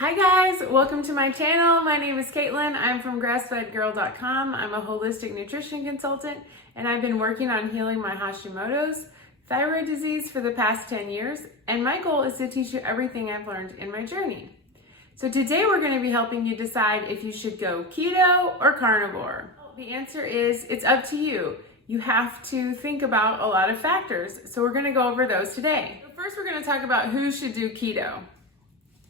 Hi guys, welcome to my channel. My name is Caitlin. I'm from grassfedgirl.com. I'm a holistic nutrition consultant and I've been working on healing my Hashimoto's thyroid disease for the past 10 years. And my goal is to teach you everything I've learned in my journey. So today we're going to be helping you decide if you should go keto or carnivore. The answer is it's up to you. You have to think about a lot of factors. So we're going to go over those today. First, we're going to talk about who should do keto.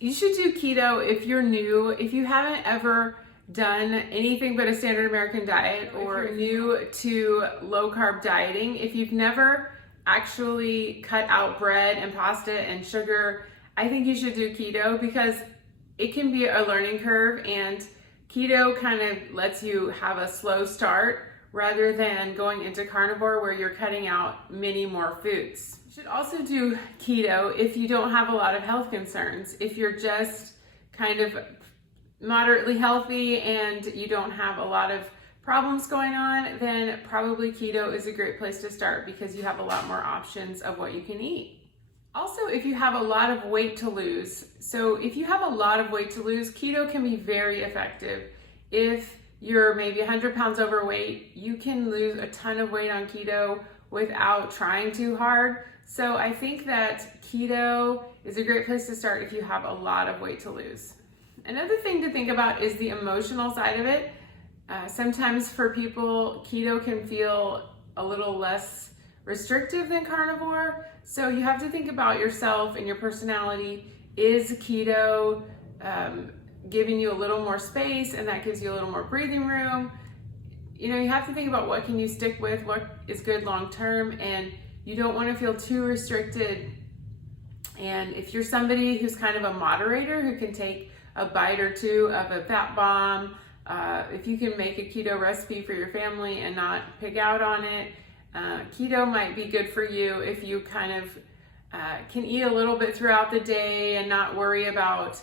You should do keto if you're new, if you haven't ever done anything but a standard American diet, or if you're new to low carb dieting, if you've never actually cut out bread and pasta and sugar, I think you should do keto because it can be a learning curve, and keto kind of lets you have a slow start rather than going into carnivore where you're cutting out many more foods. You should also do keto if you don't have a lot of health concerns. If you're just kind of moderately healthy and you don't have a lot of problems going on, then probably keto is a great place to start because you have a lot more options of what you can eat. Also, if you have a lot of weight to lose, so if you have a lot of weight to lose, keto can be very effective. If you're maybe 100 pounds overweight, you can lose a ton of weight on keto without trying too hard. So I think that keto is a great place to start if you have a lot of weight to lose. Another thing to think about is the emotional side of it. Sometimes for people, keto can feel a little less restrictive than carnivore. So you have to think about yourself and your personality. Is keto giving you a little more space, and that gives you a little more breathing room? You know, you have to think about what can you stick with, what is good long term, and you don't want to feel too restricted. And if you're somebody who's kind of a moderator who can take a bite or two of a fat bomb, if you can make a keto recipe for your family and not pig out on it, keto might be good for you. If you kind of can eat a little bit throughout the day and not worry about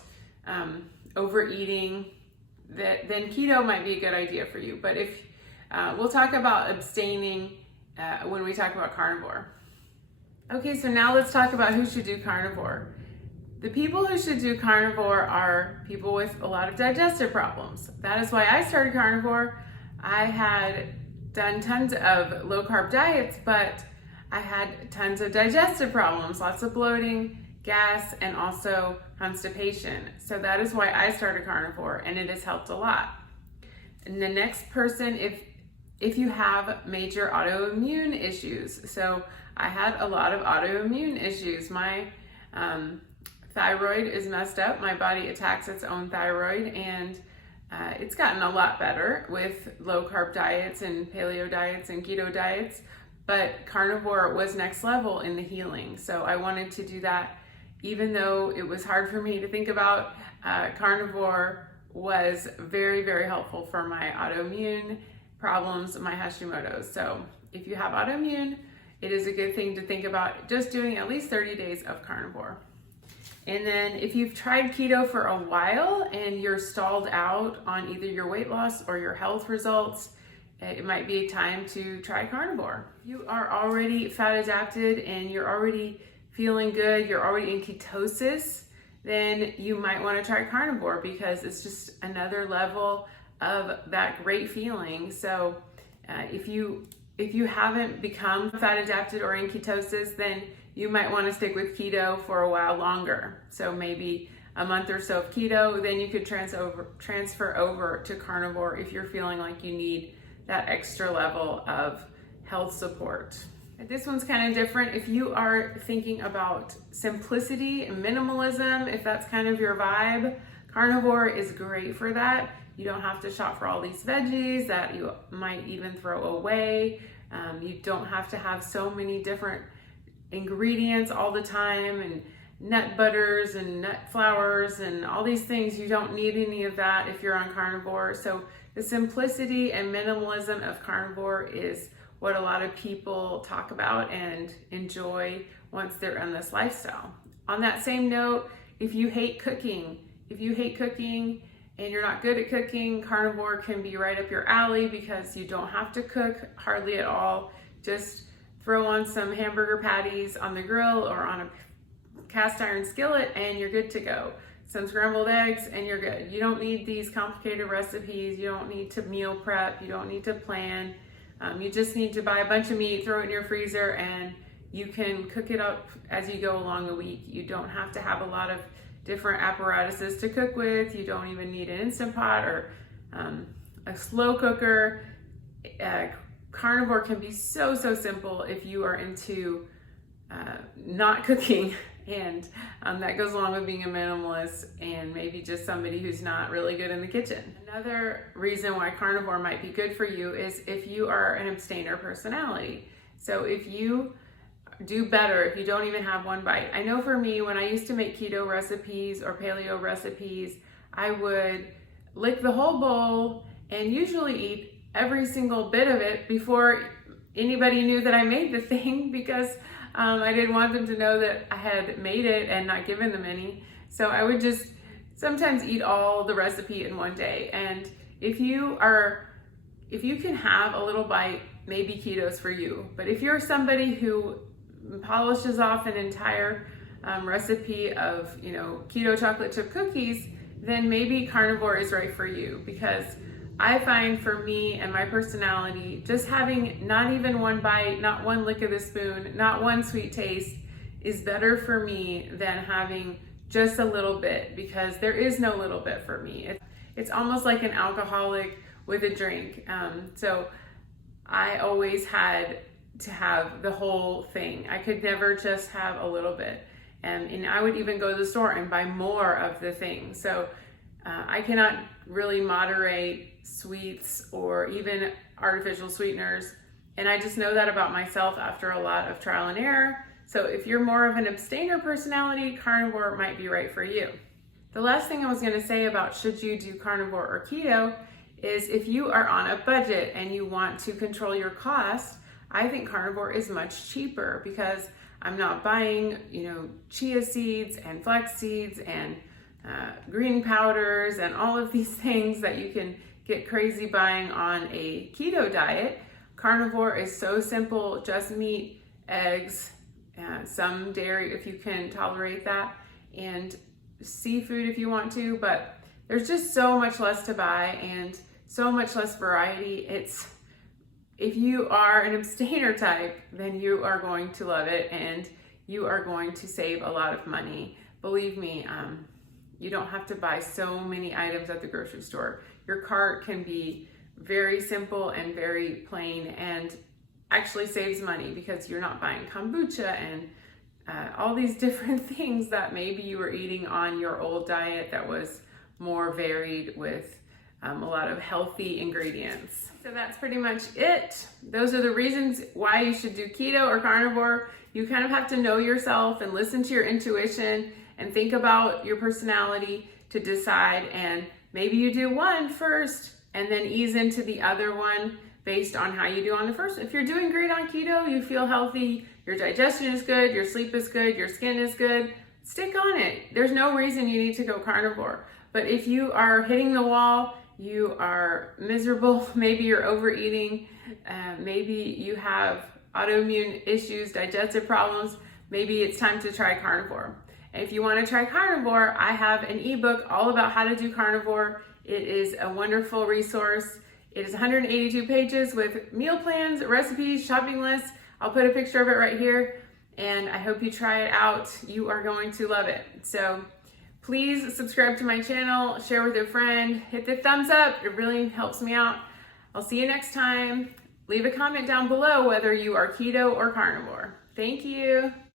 overeating, then keto might be a good idea for you. But if we'll talk about abstaining when we talk about carnivore. Okay, so now let's talk about who should do carnivore. The people who should do carnivore are people with a lot of digestive problems. That is why I started carnivore. I had done tons of low carb diets, but I had tons of digestive problems, lots of bloating, gas, and also constipation. So that is why I started carnivore, and it has helped a lot. And the next person, if you have major autoimmune issues. So I had a lot of autoimmune issues. My thyroid is messed up. My body attacks its own thyroid, and it's gotten a lot better with low carb diets and paleo diets and keto diets, but carnivore was next level in the healing. So I wanted to do that. Even though it was hard for me to think about, carnivore was very, very helpful for my autoimmune problems, my Hashimoto's. So if you have autoimmune, it is a good thing to think about just doing at least 30 days of carnivore. And then if you've tried keto for a while and you're stalled out on either your weight loss or your health results, it might be time to try carnivore. If you are already fat adapted and you're already feeling good, you're already in ketosis, then you might want to try carnivore because it's just another level of that great feeling. So if you haven't become fat adapted or in ketosis, then you might want to stick with keto for a while longer. So maybe a month or so of keto, then you could transfer over to carnivore if you're feeling like you need that extra level of health support. This one's kind of different. If you are thinking about simplicity and minimalism, if that's kind of your vibe, carnivore is great for that. You don't have to shop for all these veggies that you might even throw away. You don't have to have so many different ingredients all the time, and nut butters and nut flours and all these things. You don't need any of that if you're on carnivore. So the simplicity and minimalism of carnivore is what a lot of people talk about and enjoy once they're in this lifestyle. On that same note, if you hate cooking and you're not good at cooking, carnivore can be right up your alley because you don't have to cook hardly at all. Just throw on some hamburger patties on the grill or on a cast iron skillet and you're good to go. some scrambled eggs, and you're good. You don't need these complicated recipes. You don't need to meal prep. You don't need to plan. You just need to buy a bunch of meat, throw it in your freezer, and you can cook it up as you go along the week. You don't have to have a lot of different apparatuses to cook with. You don't even need an Instant Pot or a slow cooker. Carnivore can be so simple if you are into not cooking, and that goes along with being a minimalist and maybe just somebody who's not really good in the kitchen. Another reason why carnivore might be good for you is if you are an abstainer personality. So if you do better if you don't even have one bite. I know for me, when I used to make keto recipes or paleo recipes, I would lick the whole bowl and usually eat every single bit of it before anybody knew that I made the thing, because I didn't want them to know that I had made it and not given them any. So I would just sometimes eat all the recipe in one day. And if you can have a little bite, maybe keto's for you. But if you're somebody who polishes off an entire recipe of, keto chocolate chip cookies, then maybe carnivore is right for you. Because I find for me and my personality, just having not even one bite, not one lick of the spoon, not one sweet taste is better for me than having just a little bit, because there is no little bit for me. It's almost like an alcoholic with a drink. So I always had to have the whole thing. I could never just have a little bit. And I would even go to the store and buy more of the thing. So I cannot really moderate sweets or even artificial sweeteners. And I just know that about myself after a lot of trial and error. So if you're more of an abstainer personality, carnivore might be right for you. The last thing I was gonna say about should you do carnivore or keto is if you are on a budget and you want to control your cost, I think carnivore is much cheaper, because I'm not buying, chia seeds and flax seeds and green powders and all of these things that you can get crazy buying on a keto diet. Carnivore is so simple: just meat, eggs, some dairy if you can tolerate that, and seafood if you want to, but there's just so much less to buy and so much less variety. If you are an abstainer type, then you are going to love it and you are going to save a lot of money. Believe me, you don't have to buy so many items at the grocery store. Your cart can be very simple and very plain, and actually saves money because you're not buying kombucha and all these different things that maybe you were eating on your old diet that was more varied with a lot of healthy ingredients. So that's pretty much it. Those are the reasons why you should do keto or carnivore. You kind of have to know yourself and listen to your intuition and think about your personality to decide, and maybe you do one first and then ease into the other one based on how you do on the first. If you're doing great on keto, you feel healthy, your digestion is good, your sleep is good, your skin is good, stick on it. There's no reason you need to go carnivore. But if you are hitting the wall, you are miserable, maybe you're overeating, maybe you have autoimmune issues, digestive problems, maybe it's time to try carnivore. And if you want to try carnivore, I have an ebook all about how to do carnivore. It is a wonderful resource. It is 182 pages with meal plans, recipes, shopping lists. I'll put a picture of it right here, and I hope you try it out. You are going to love it. So please subscribe to my channel, share with a friend, hit the thumbs up. It really helps me out. I'll see you next time. Leave a comment down below whether you are keto or carnivore. Thank you.